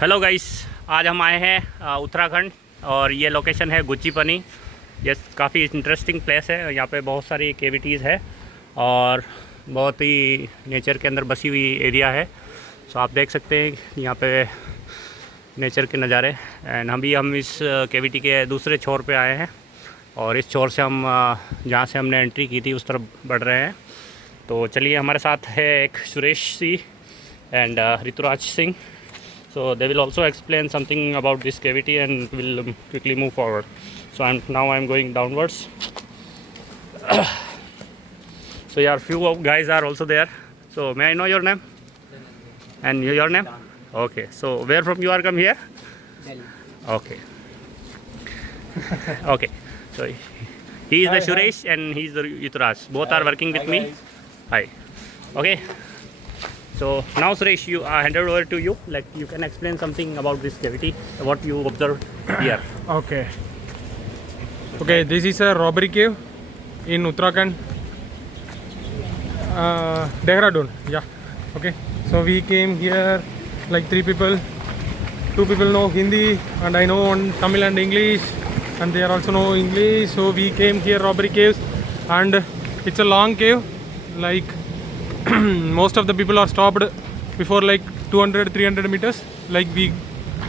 Hello guys, आज हम आए हैं उत्तराखंड और ये लोकेशन है गुच्चीपनी। ये काफ़ी इंटरेस्टिंग प्लेस है। यहाँ पे बहुत सारी केविटीज़ है और बहुत ही नेचर के अंदर बसी हुई एरिया है। सो आप देख सकते हैं यहाँ पे नेचर के नज़ारे। एंड हम इस केविटी के दूसरे छोर पे आए हैं और इस छोर से हम जहाँ से हमने एंट्री की थी उस तरफ बढ़ रहे हैं। तो चलिए, हमारे साथ है एक Suresh C and Rituraj Singh. So they will also explain something about this cavity and will quickly move forward. So I'm going downwards. So yeah, few guys are also there. So may I know your name? And your name? Okay. So where from you are come here? Delhi. Okay. Okay. So he is the Suresh and he is the Yutraj. Both are working with me. Hi. Okay. So now Suresh, you handed over to you. Like you can explain something about this cavity, what you observed here. Okay. Okay, this is a robbery cave in Uttarakhand, Dehradun. Yeah. Okay. So we came here like 3 people. 2 people know Hindi and I know Tamil and English, and they also know English. So we came here robbery caves, and it's a long cave. Like most of the people are stopped before like 200-300 meters. Like we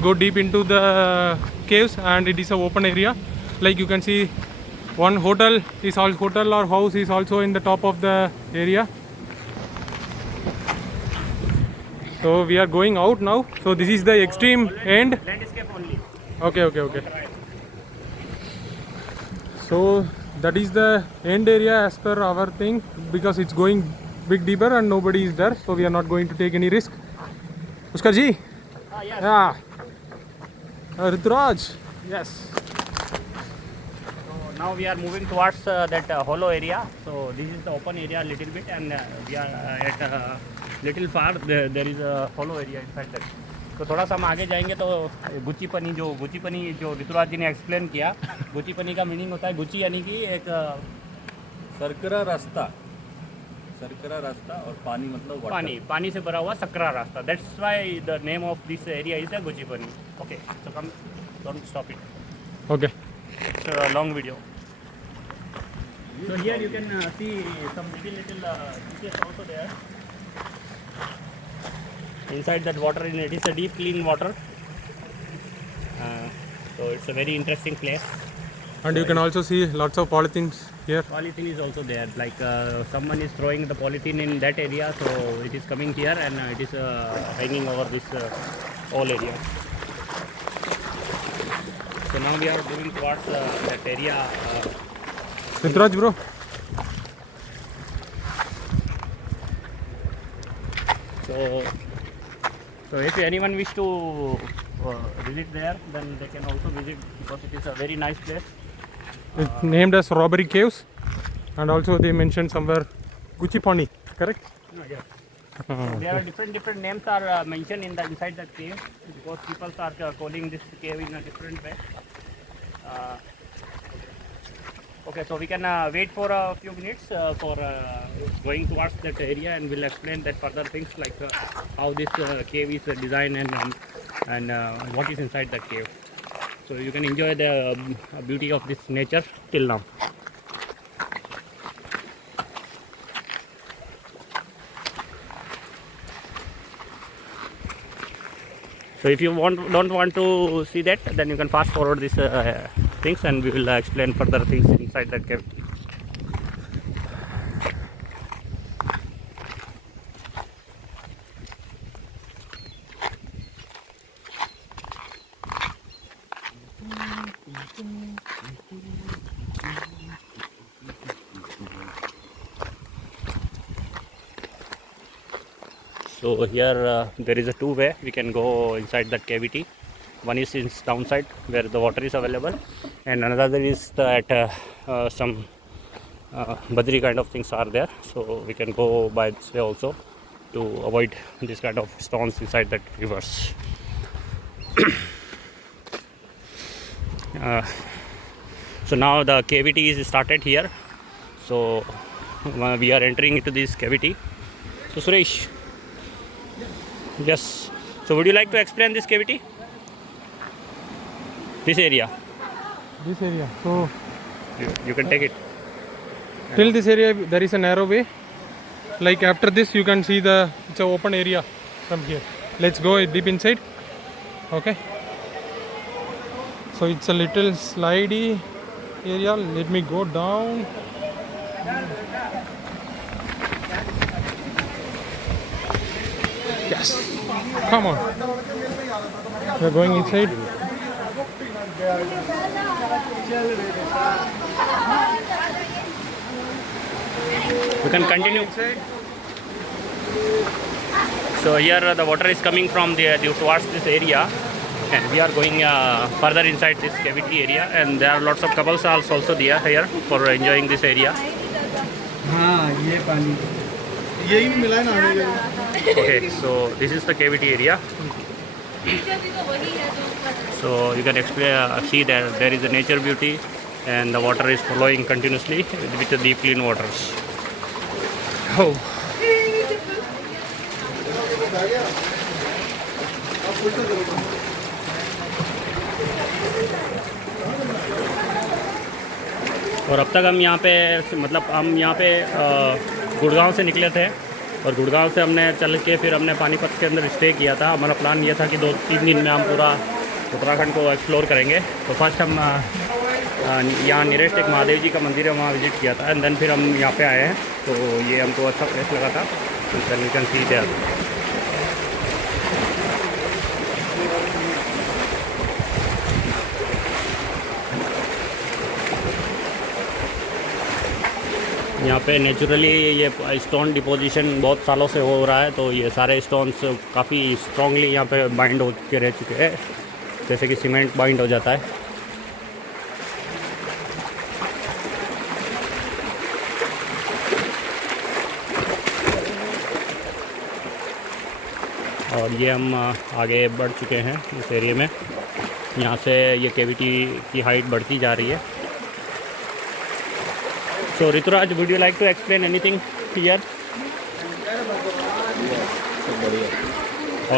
go deep into the caves and it is an open area. Like you can see one hotel or house is also in the top of the area. So we are going out now. So this is the extreme end. Landscape only. Okay. So that is the end area as per our thing, because it's going big deeper and nobody is there, so we are not going to take any risk. Pushkar ji? Yes. Yeah. Rituraj? Yes. So now we are moving towards that hollow area. So this is the open area a little bit, and we are at little far. There is a hollow area inside that. तो थोड़ा सा हम आगे जाएंगे तो गुच्चीपनी जो ऋतुराज जी ने explain किया, गुच्चीपनी का मीनिंग होता है गुच्ची यानी कि एक सरकरा रास्ता और पानी मतलब वाटर. पानी से भरा हुआ सकरा रास्ता. That's why the name of this area is Gucchipani. Okay, so come, don't stop it. Okay. It's a long video. So here you can see some little fishes also there. Inside that water, it is a deep clean water. So it's a very interesting place. And you can also see lots of polythenes here. Polythene is also there. Like someone is throwing the polythene in that area, so it is coming here and it is hanging over this whole area. So now we are moving towards that area. Rituraj bro. So if anyone wish to visit there, then they can also visit, because it is a very nice place. It's named as robbery caves, and also they mentioned somewhere Guchipani, correct? Yeah. There are different names are mentioned inside that cave, because people are calling this cave in a different way. Okay, so we can wait for a few minutes for going towards that area, and we'll explain that further things like how this cave is designed and what is inside that cave. So you can enjoy the beauty of this nature till now. So if you don't want to see that, then you can fast forward these things and we will explain further things inside that cave. So here there is a two-way we can go inside that cavity. One is in downside where the water is available, and another is that some badri kind of things are there. So we can go by this way also to avoid this kind of stones inside that rivers. So now the cavity is started here. So we are entering into this cavity. So Suresh, yes. So would you like to explain this cavity? This area. This area. So You can take it. till this area there is a narrow way. Like after this you can see it's an open area from here. Let's go deep inside. Okay. So it's a little slidey area. Let me go down. Yes. Come on. We're going inside. You can continue. So here the water is coming from towards this area, and we are going further inside this cavity area, and there are lots of couples also there here for enjoying this area. हाँ ये पानी यही मिला है ना Okay, so this is the cavity area. So you can see that there is a nature beauty, and the water is flowing continuously with the deep clean waters. Oh. और अब तक हम यहाँ पे हम यहाँ पे गुड़गांव से निकले थे, और गुड़गांव से हमने चल के फिर हमने पानीपत के अंदर स्टे किया था। हमारा प्लान ये था कि 2-3 दिन में हम पूरा उत्तराखंड को एक्सप्लोर करेंगे। तो फर्स्ट हम यहाँ नियरेस्ट एक महादेव जी का मंदिर है, वहाँ विजिट किया था, एंड देन फिर हम यहाँ पे आए हैं। तो ये हमको अच्छा प्लेस लगा था। You can see there. यहाँ पे नेचुरली ये स्टोन डिपोजिशन बहुत सालों से हो रहा है, तो ये सारे स्टोन्स काफ़ी स्ट्रॉन्गली यहाँ पे बाइंड हो के रह चुके हैं, जैसे कि सीमेंट बाइंड हो जाता है। और ये हम आगे बढ़ चुके हैं इस एरिया में। यहाँ से ये केविटी की हाइट बढ़ती जा रही है। So Rituraj, would you like to explain anything here?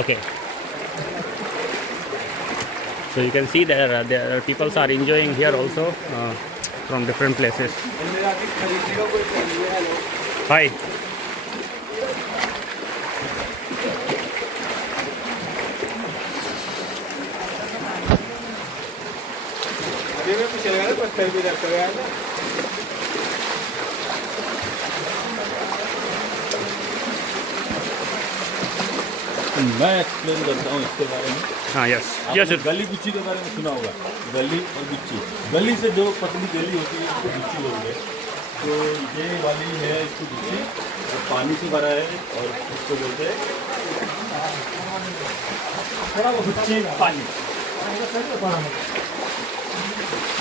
Okay. So you can see there people are enjoying here also from different places. Hi. मैं एक्सप्लेन करता हूँ इसके बारे में। हाँ यस आपने गली गुच्ची के बारे में सुना होगा, गली और गुच्ची। गली से जो पतली गली होती है इसको गुच्ची बोलते हैं। तो ये वाली है इसको गुच्ची, और पानी से भरा है, और इसको बोलते हैं गुच्ची पानी।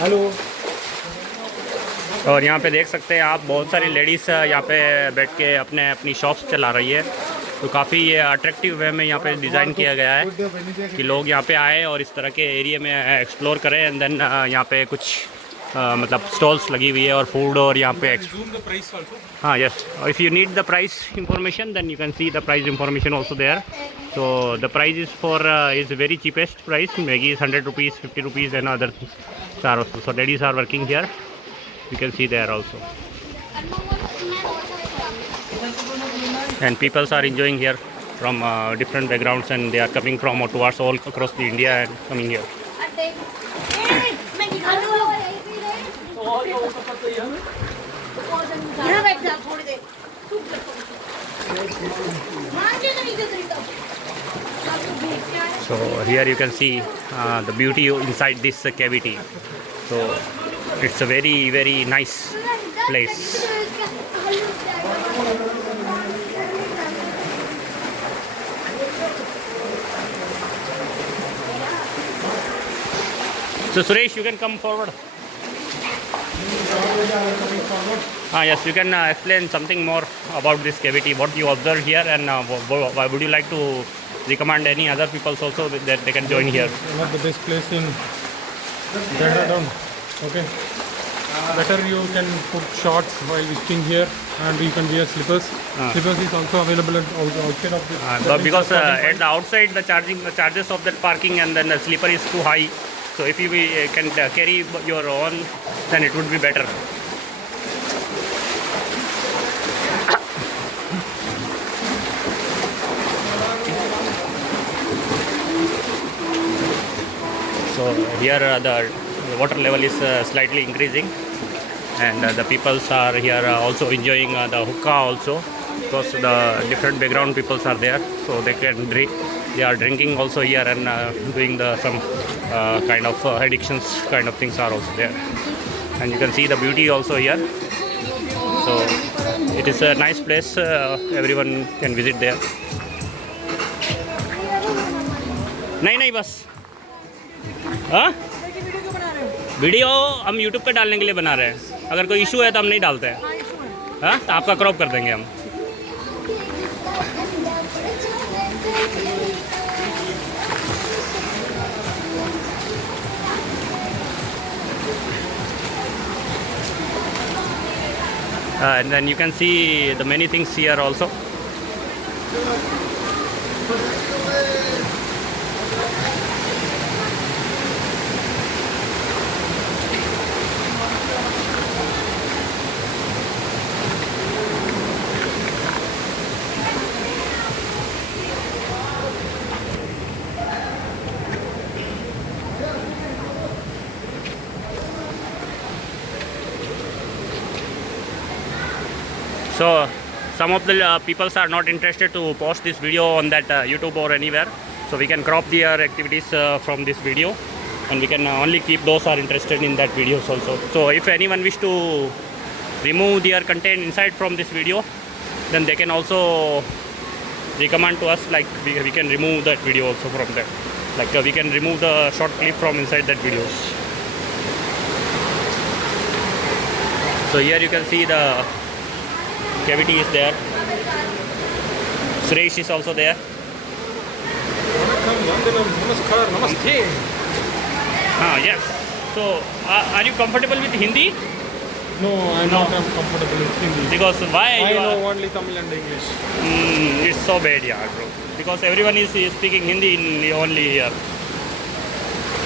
हेलो। और यहाँ पे देख सकते हैं आप, बहुत सारी लेडीज़ यहाँ पे बैठ के अपनी शॉप्स चला रही है। तो काफ़ी ये अट्रैक्टिव वे में यहाँ पे डिज़ाइन किया गया है कि लोग यहाँ पे आए और इस तरह के एरिया में एक्सप्लोर करें। एंड देन यहाँ पे कुछ मतलब स्टॉल्स लगी हुई है और फूड, और यहाँ पे हाँ yes, if you need the price information then you can see the price information also there. So the price is very cheapest price. Maggi is 100 rupees, 50 rupees, and other things are also. So ladies are working here, you can see there also, and people are enjoying here from different backgrounds, and they are coming from towards all across the India and coming here. So here you can see the beauty inside this cavity. So it's a very, very nice place. So Suresh, you can come forward. Yes, you can explain something more about this cavity, what you observed here, and why would you like to recommend any other people also that they can join here? One of the best place in Dehradun. Okay. better you can put shorts while visiting here, and you can wear slippers. Slippers is also available outside of this. But because at the outside the charges of that parking and then the slipper is too high. So if you can carry your own, then it would be better. So here the water level is slightly increasing, and the peoples are here also enjoying the hookah also, because the different background peoples are there, so they can drink. They are drinking also here and doing some kind of addictions kind of things are also there, and you can see the beauty also here. So it is a nice place. Everyone can visit there. नहीं बस हाँ video हम YouTube पे डालने के लिए बना रहे हैं. अगर कोई इशू है तो हम नहीं डालते हैं. हाँ तो आपका क्रॉप कर देंगे हम. And then you can see the many things here also. So some of the people are not interested to post this video on that YouTube or anywhere, so we can crop their activities from this video, and we can only keep those are interested in that videos also. So if anyone wish to remove their content inside from this video, then they can also recommend to us, like we can remove that video also from there, like we can remove the short clip from inside that videos. So here you can see the cavity is there. Suresh is also there. Namaste. Yes. So are you comfortable with Hindi? No, I'm not comfortable with Hindi. Because why? I you know are, only Tamil and English. It's so bad, yeah, bro. Because everyone is speaking Hindi in only here.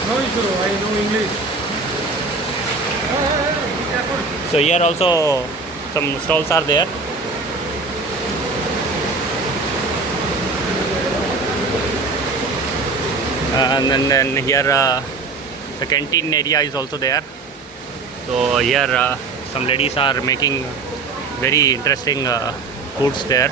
No issue, I know English. So here also some stalls are there. And then here the canteen area is also there. So here some ladies are making very interesting foods there.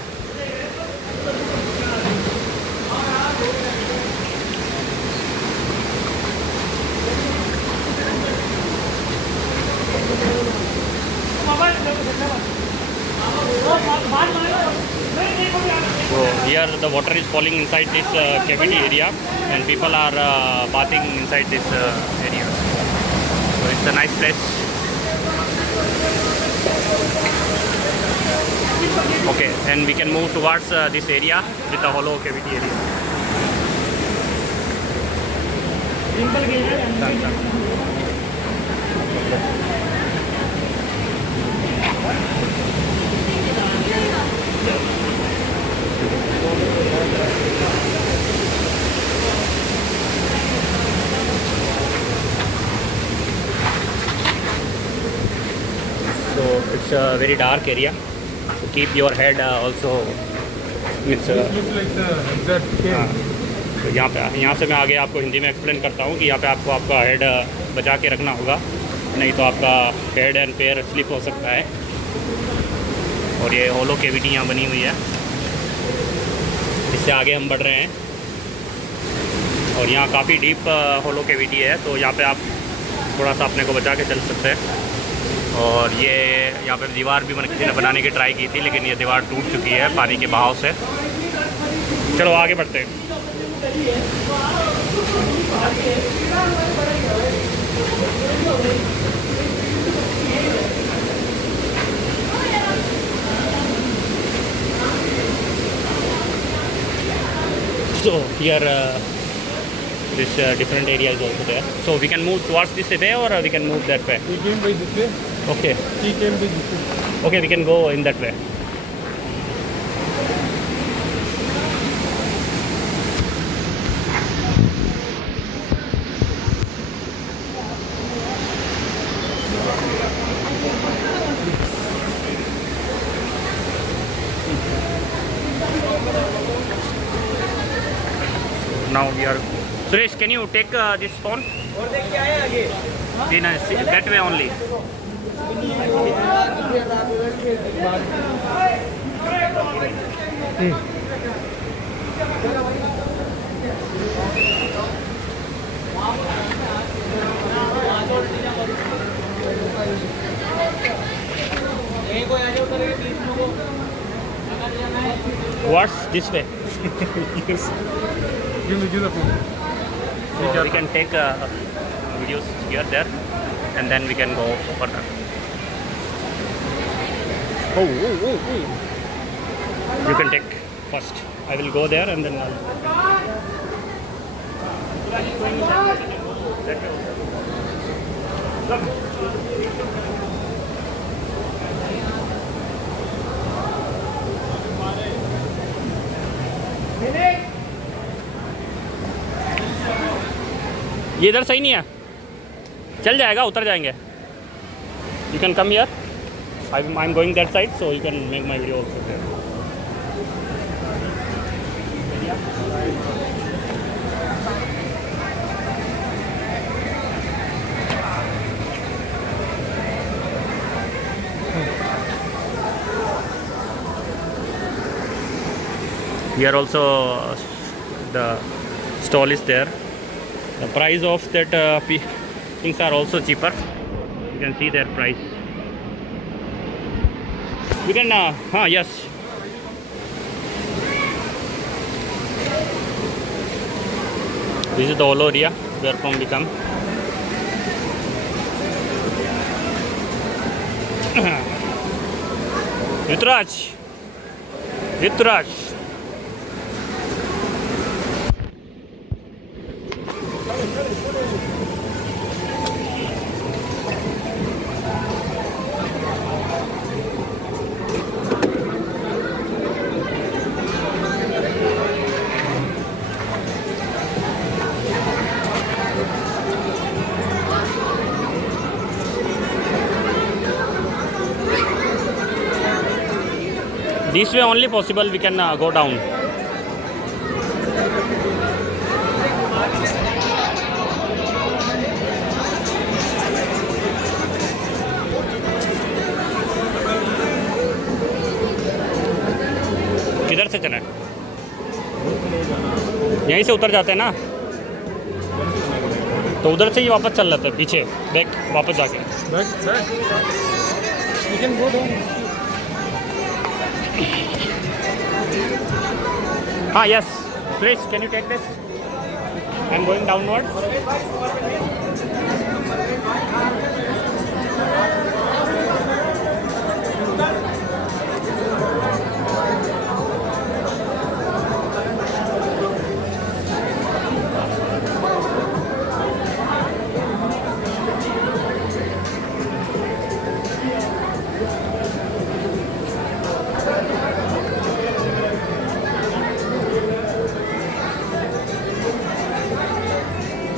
So here the water is falling inside this cavity area, and people are bathing inside this area. So it's a nice place. Okay, and we can move towards this area with the hollow cavity area. Done, done. So it's a very dark area. So keep your head also. It's This looks like the exact cave. तो यहाँ से मैं आगे आपको हिंदी में explain करता हूँ कि यहाँ पे आपको आपका हेड बचा के रखना होगा, नहीं तो आपका हेड एंड पैर स्लिप हो सकता है. और ये होलो कैविटी यहाँ बनी हुई है, इससे आगे हम बढ़ रहे हैं. और यहाँ काफ़ी डीप होलो कैविटी है, तो यहाँ पे आप थोड़ा सा अपने को बचा के चल सकते हैं. और ये यहाँ पे दीवार भी किसी ने बनाने की ट्राई की थी, लेकिन ये दीवार टूट चुकी है पानी के बहाव से. चलो आगे बढ़ते हैं. So here this different area is also there. So we can move towards this way, or we can move that way. We came by this way. Okay. He came with this. Okay, we can go in that way. Now we are. Suresh, can you take this phone? That way only. What's this way? Yes. Give the phone. So we can take videos here, there, and then we can go further. Oh. You can take first. I will go there and then I'll. ये इधर सही नहीं है, चल जाएगा, उतर जाएंगे. You can come here. I'm going that side, so you can make my video also there. Here also the stall is there. The price of that things are also cheaper. You can see their price. You can, yes. This is the Olo area where from we come. Rituraj. This way only possible we can go down. किधर से चला है? यहीं से उतर जाते हैं ना, तो उधर से ही वापस चल जाते हैं पीछे, बैक वापस जाके. You can go down. Yes. Please, can you take this? I'm going downwards.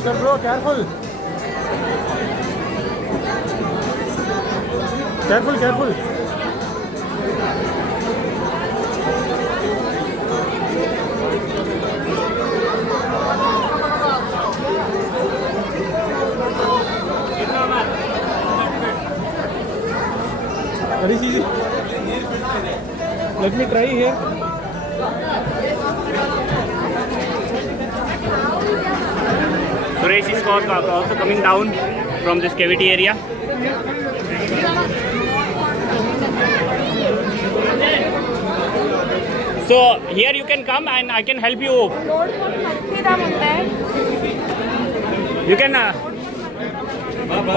Bro, careful. Careful. Very easy. Let me try here. Suresh is also coming down from this cavity area. So here you can come and I can help you. You can.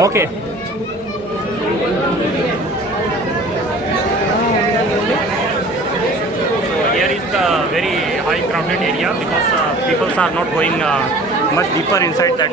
Okay. So here is the very high crowded area because people are not going much deeper inside that.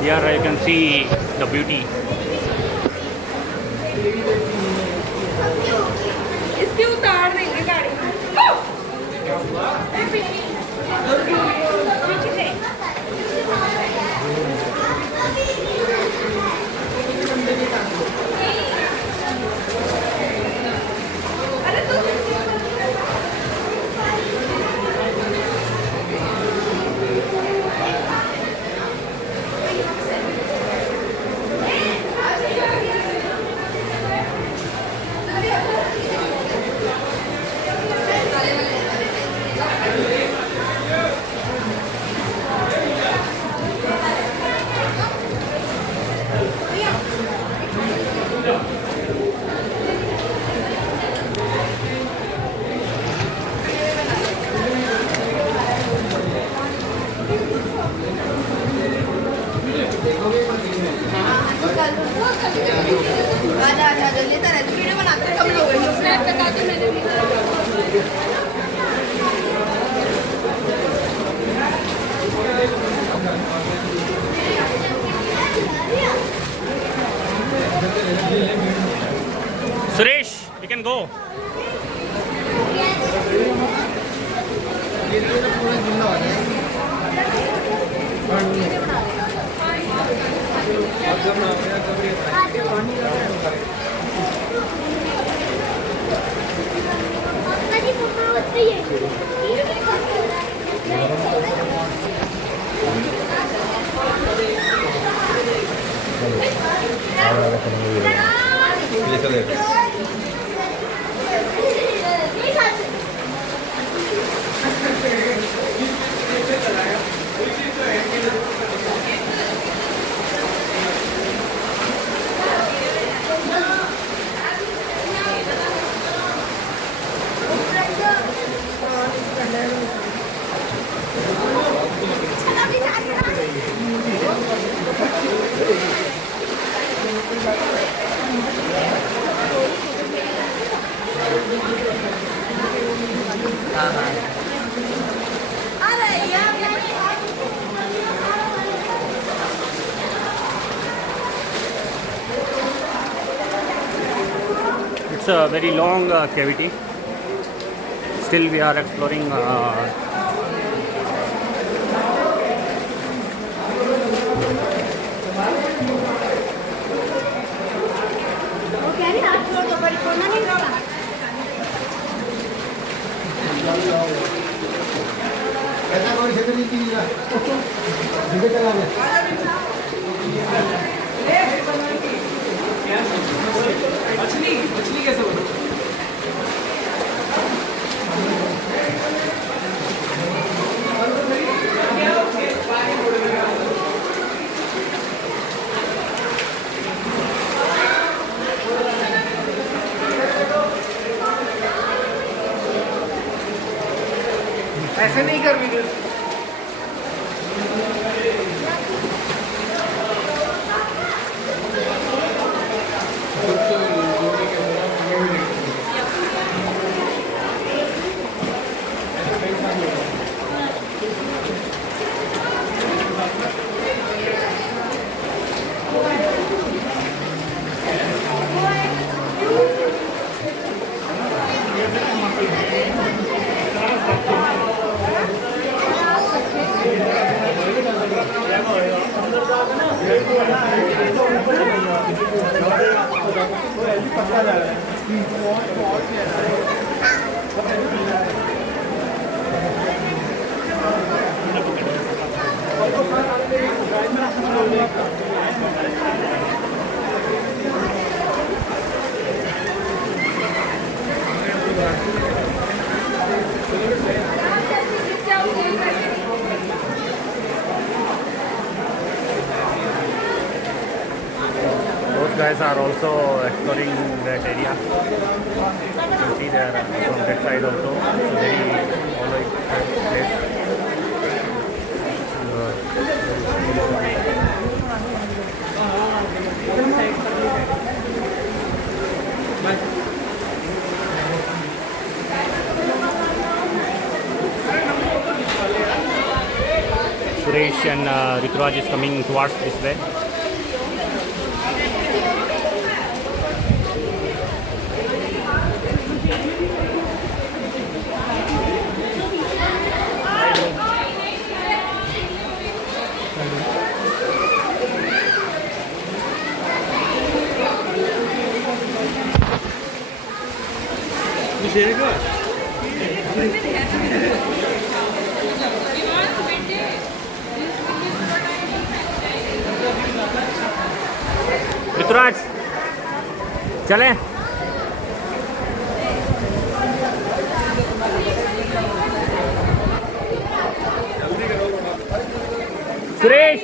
Here you can see the beauty. इसकी उतार देंगे गाड़ी आजा जल्दी तरह video बनाते कम लोग snap लगाते मैंने भी Suresh, you can go. It's a very long cavity. Still we are exploring मछली कैसे बोलो ऐसे नहीं कर video tourists are also exploring that area. You can see there from that side also. It's a very following place. Suresh and Rituraj is coming towards this way. Rituraj चलें। सुरेश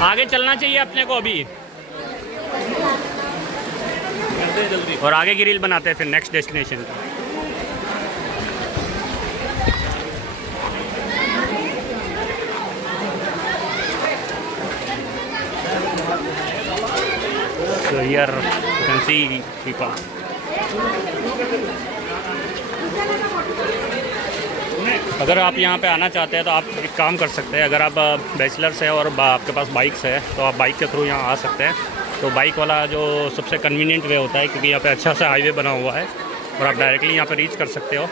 आगे चलना चाहिए अपने को अभी, और आगे की रील बनाते हैं फिर next destination. So here you can see people. अगर आप यहाँ पे आना चाहते हैं तो आप एक काम कर सकते हैं। अगर आप बैचलर्स हैं और आपके पास बाइक्स है तो आप बाइक के थ्रू यहाँ आ सकते हैं। तो बाइक वाला जो सबसे कन्वीनियंट वे होता है, क्योंकि यहाँ पे अच्छा सा हाईवे बना हुआ है और आप डायरेक्टली यहाँ पे रीच कर सकते हो।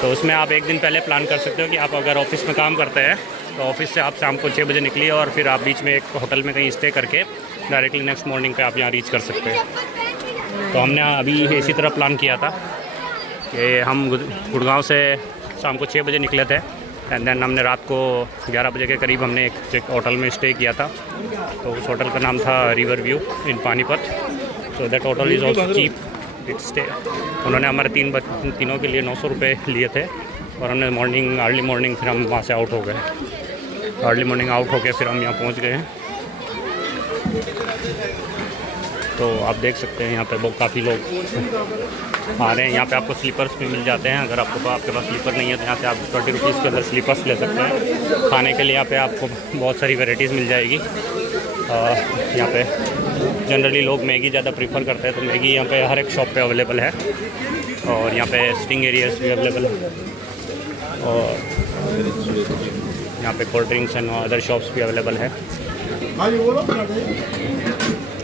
तो उसमें आप एक दिन पहले प्लान कर सकते हो कि आप अगर ऑफिस में काम करते हैं तो ऑफिस से आप शाम को 6 बजे निकलिए और फिर आप बीच में एक होटल में कहीं स्टे करके डायरेक्टली नेक्स्ट मॉर्निंग पे आप यहाँ रीच कर सकते हैं। तो हमने अभी इसी तरह प्लान किया था कि हम गुड़गांव से शाम को 6 बजे निकले थे एंड देन हमने रात को 11 बजे के करीब हमने एक होटल में स्टे किया था। तो उस होटल का नाम था river view in Panipat. So that hotel is also cheap it stay. उन्होंने हमारे तीनों के लिए 900 रुपये लिए थे और हमने अर्ली मॉर्निंग फिर हम वहाँ से आउट हो गए। अर्ली मॉर्निंग आउट होके फिर हम यहाँ पहुँच गए हैं। तो आप देख सकते हैं यहाँ पे बहुत काफ़ी लोग आ रहे हैं। यहाँ पे आपको स्लीपर्स भी मिल जाते हैं। अगर आपके पास स्लीपर नहीं है तो यहाँ से आप 20 रुपीज़ के अंदर स्लीपर्स ले सकते हैं। खाने के लिए यहाँ पे आपको बहुत सारी वैरायटीज़ मिल जाएगी। यहाँ पे जनरली लोग मैगी ज़्यादा प्रीफर करते हैं, तो मैगी यहाँ पे हर एक शॉप पे अवेलेबल है। और यहाँ पे सिटिंग एरियाज भी अवेलेबल है और यहाँ पे cold drinks and other shops भी अवेलेबल है।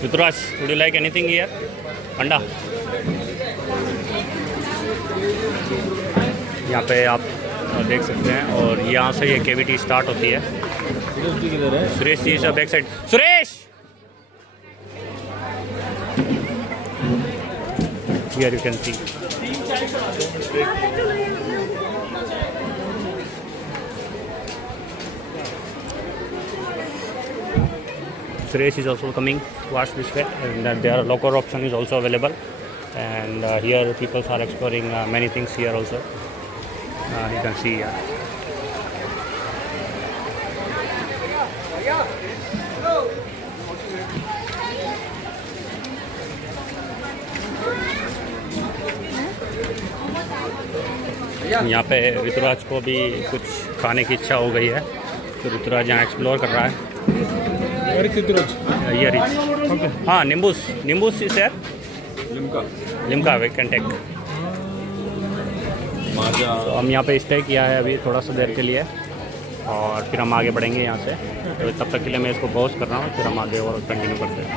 Rituraj, would you like anything here? अंडा। यहाँ पे आप देख सकते हैं और यहाँ से ये केविटी स्टार्ट होती है। सुरेश जी सब back side. Suresh here you can C. Suresh is also coming towards this way, and there are locker option is also available, and here people are exploring many things here also. You can see यहाँ पे ऋतुराज को भी कुछ खाने की इच्छा हो गई है, तो ऋतुराज यहाँ एक्सप्लोर कर रहा है। Here is okay. हाँ, Nimbus is there. Limca we can take. तो हम यहाँ पे स्टे किया है अभी थोड़ा सा देर के लिए और फिर हम आगे बढ़ेंगे यहाँ से। तो तब तक के लिए मैं इसको पॉज कर रहा हूँ, फिर हम आगे और कंटिन्यू करते हैं।